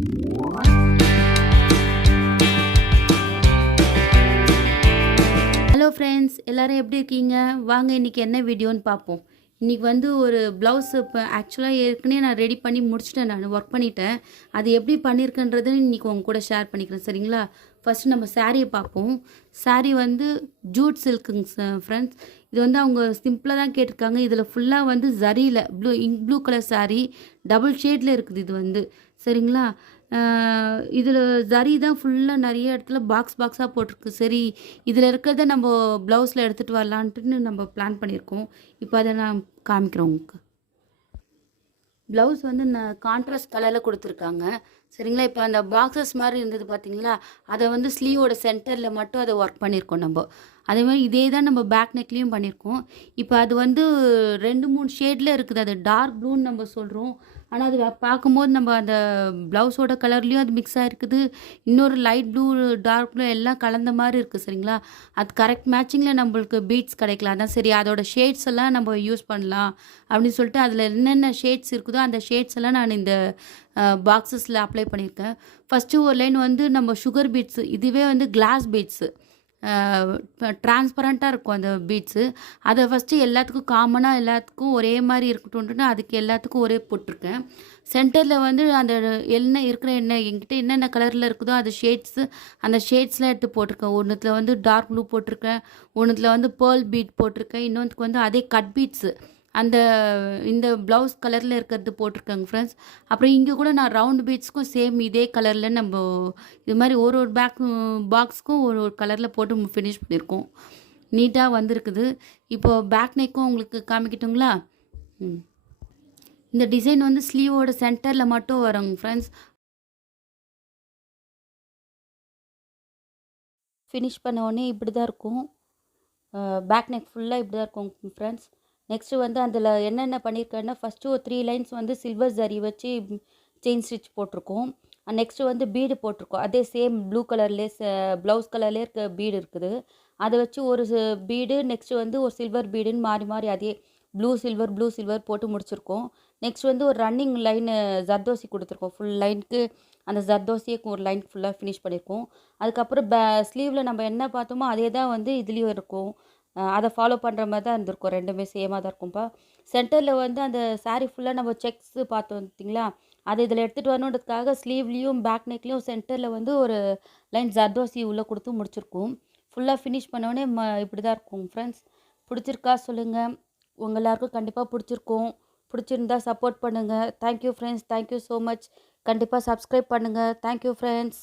Hello friends, எல்லோரும் எப்படி இருக்கீங்க? வாங்க இன்றைக்கி என்ன வீடியோன்னு பார்ப்போம். இன்றைக்கி வந்து ஒரு ப்ளவுஸ் இப்போ ஆக்சுவலாக ஏற்கனவே நான் ரெடி பண்ணி முடிச்சிட்டேன், நான் ஒர்க் பண்ணிட்டேன். அது எப்படி பண்ணியிருக்கேன்றது இன்றைக்கி உங்க கூட ஷேர் பண்ணிக்கிறேன், சரிங்களா? ஃபஸ்ட்டு நம்ம சாரியை பார்ப்போம். சாரீ வந்து ஜூட் சில்க்குங்க ஃப்ரெண்ட்ஸ். இது வந்து அவங்க சிம்பிளாக தான் கேட்டிருக்காங்க. இதில் ஃபுல்லாக வந்து ஜரியில் ப்ளூ கலர் சாரீ டபுள் ஷேடில் இருக்குது இது வந்து, சரிங்களா? இதில் ஜரி தான் ஃபுல்லாக நிறைய இடத்துல பாக்ஸாக போட்டிருக்கு. சரி, இதில் இருக்கிறத நம்ம ப்ளவுஸில் எடுத்துகிட்டு வரலான்ட்டுன்னு நம்ம பிளான் பண்ணியிருக்கோம். இப்போ அதை நான் காமிக்கிறேன் உங்களுக்கு. ப்ளவுஸ் வந்து நான் கான்ட்ராஸ்ட் கலரில் கொடுத்துருக்காங்க, சரிங்களா? இப்போ அந்த பாக்ஸஸ் மாதிரி இருந்தது பார்த்தீங்களா, அதை வந்து ஸ்லீவோட சென்டரில் மட்டும் அதை ஒர்க் பண்ணியிருக்கோம் நம்ம. அதே மாதிரி இதே தான் நம்ம பேக் நெக்லேயும் பண்ணியிருக்கோம். இப்போ அது வந்து 2-3 ஷேடில் இருக்குது. அது டார்க் ப்ளூன்னு நம்ம சொல்கிறோம், ஆனால் அது பார்க்கும்போது நம்ம அந்த ப்ளவுஸோட கலர்லேயும் அது மிக்ஸ் ஆகிருக்குது. இன்னொரு லைட் ப்ளூ, டார்க் ப்ளூ எல்லாம் கலந்த மாதிரி இருக்குது, சரிங்களா? அது கரெக்ட் மேட்சிங்கில் நம்மளுக்கு பீட்ஸ் கிடைக்கலாம். அதான் சரி, அதோட ஷேட்ஸ் எல்லாம் நம்ம யூஸ் பண்ணலாம் அப்படின்னு சொல்லிட்டு அதில் என்னென்ன ஷேட்ஸ் இருக்குதோ அந்த ஷேட்ஸ் எல்லாம் நான் இந்த பாக்ஸஸில் அப்ளை பண்ணியிருக்கேன். ஃபஸ்ட்டு ஒரு லைன் வந்து நம்ம சுகர் பீட்ஸு, இதுவே வந்து கிளாஸ் பீட்ஸு, டிரான்ஸ்பரண்ட்டாக இருக்கும் அந்த பீட்ஸு. அதை ஃபஸ்ட்டு எல்லாத்துக்கும் காமனாக எல்லாத்துக்கும் ஒரே மாதிரி இருக்கட்டும்னு அதுக்கு எல்லாத்துக்கும் ஒரே போட்டிருக்கேன். சென்டரில் வந்து அந்த என்ன இருக்கிற என்கிட்ட என்னென்ன கலரில் இருக்குதோ அது ஷேட்ஸு, அந்த ஷேட்ஸ்லாம் எடுத்து போட்டிருக்கேன். ஒன்றுத்தில் வந்து டார்க் ப்ளூ போட்டிருக்கேன், ஒன்றுத்தில் வந்து பேர்ல் பீட் போட்டிருக்கேன், இன்னொன்றுக்கு வந்து அதே கட் பீட்ஸு அந்த இந்த ப்ளவுஸ் கலரில் இருக்கிறது போட்டிருக்கேங்க ஃப்ரெண்ட்ஸ். அப்புறம் இங்கே கூட நான் ரவுண்ட் பீட்ஸ்க்கும் சேம் இதே கலரில் நம்ம இது மாதிரி ஒரு பாக்ஸ்க்கும் ஒரு கலரில் போட்டு ஃபினிஷ் பண்ணியிருக்கோம். நீட்டாக வந்திருக்குது. இப்போது பேக் நெக்கும் உங்களுக்கு காமிக்கிட்டுங்களா? இந்த டிசைன் வந்து ஸ்லீவோட சென்டரில் மட்டும் வருங்க ஃப்ரெண்ட்ஸ். ஃபினிஷ் பண்ண உடனே இப்படி தான் இருக்கும். பேக் நெக் ஃபுல்லாக இப்படி தான் இருக்கும் ஃப்ரெண்ட்ஸ். நெக்ஸ்ட்டு வந்து அதில் என்னென்ன பண்ணியிருக்கேன்னா, ஃபஸ்ட்டு ஒரு 3 லைன்ஸ் வந்து சில்வர் ஜரி வச்சு செயின் ஸ்டிச் போட்டிருக்கோம். நெக்ஸ்ட்டு வந்து பீடு போட்டிருக்கோம். அதே சேம் ப்ளூ கலர்லேயே ப்ளவுஸ் கலர்லேயே இருக்க பீடு இருக்குது, அதை வச்சு ஒரு பீடு, நெக்ஸ்ட்டு வந்து ஒரு சில்வர் பீடுன்னு மாறி மாறி அதே ப்ளூ சில்வர் போட்டு முடிச்சிருக்கோம். நெக்ஸ்ட் வந்து ஒரு ரன்னிங் லைனு ஜர்தோசி கொடுத்துருக்கோம். ஃபுல் லைனுக்கு அந்த ஜர்தோசியை ஒரு லைன் ஃபுல்லாக ஃபினிஷ் பண்ணியிருக்கோம். அதுக்கப்புறம் ஸ்லீவில் நம்ம என்ன பார்த்தோமோ அதே தான் வந்து இதுலேயும் இருக்கும். அதை ஃபாலோ பண்ணுற மாதிரி தான் இருந்திருக்கும். ரெண்டுமே சேமாக தான் இருக்கும்ப்பா. சென்டரில் வந்து அந்த சாரீ ஃபுல்லாக நம்ம செக்ஸு பார்த்தோம் பார்த்தீங்களா, அதை இதில் எடுத்துகிட்டு வரணுன்றதுக்காக ஸ்லீவ்லேயும் பேக் நெக்லேயும் சென்டரில் வந்து ஒரு லைன் ஜர்தோசி உள்ளே கொடுத்து முடிச்சிருக்கோம். ஃபுல்லாக ஃபினிஷ் பண்ணோடனே இப்படி தான் இருக்கும் ஃப்ரெண்ட்ஸ். பிடிச்சிருக்கா சொல்லுங்கள். உங்கள் எல்லாருக்கும் கண்டிப்பாக பிடிச்சிருக்கும். பிடிச்சிருந்தா சப்போர்ட் பண்ணுங்கள். Thank you friends, thank you so much. கண்டிப்பாக சப்ஸ்கிரைப் பண்ணுங்கள். Thank you friends.